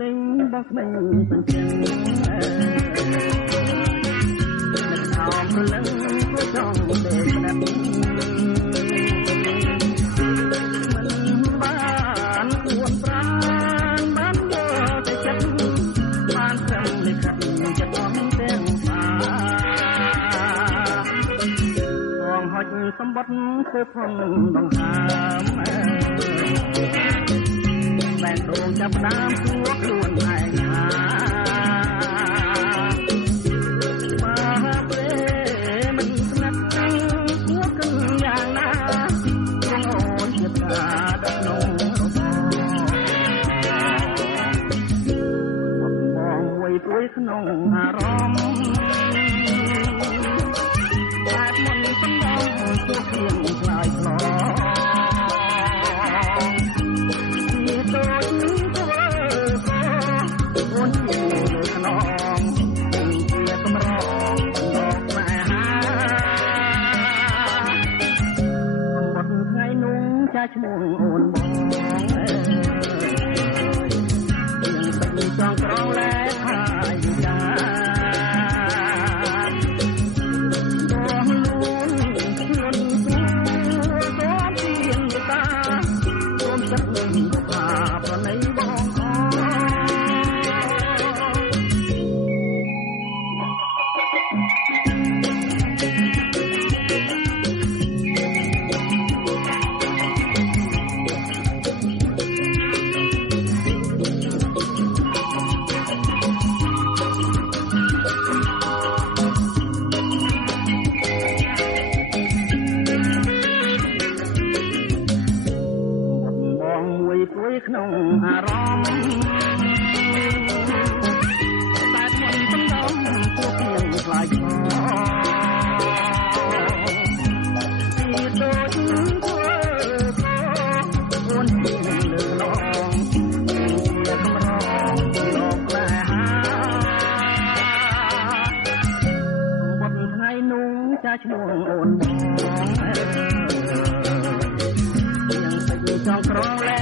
លេងបោះស្បែកសញ្ជឹងអមព្រលឹងព្រោះចង់ទេស្ដាប់មិនបានគួនប្រាណបានយកតែចិត្តបានត្រឹមលិខិតចិត្តអស់ទាំងសាងហុចសម្បត្តិធ្វើផងដងហើមតែដងចាប់ដើមទួខ្លួនឯងថាបើព្រេមិនស្ងាត់ទួគឹងយ៉ាងណាបងអូនជាតាដល់ក្នុងបងវ័យព្រួយក្នុងអារម្មណ៍តែមិនសំដងទួគ្រៀងខ្លាយខ្លោឈ្មោះអូនបងយើងទៅចង់ក្រងលែហើយចាបងលូនខ្លួនទួទៀនតារួមចិត្តនឹងថាប្រណីបងក្នុងអារម្មណ៍តែមិនសំដងទួគ្រៀងខ្លាយខ្លោពីដូចធ្វើអូនជាលើឡងជាកំរងលោកលែហាវត្តថ្ងៃនោះចាឈ្មោះអូនបងយើងទៅចង់ក្រងលែ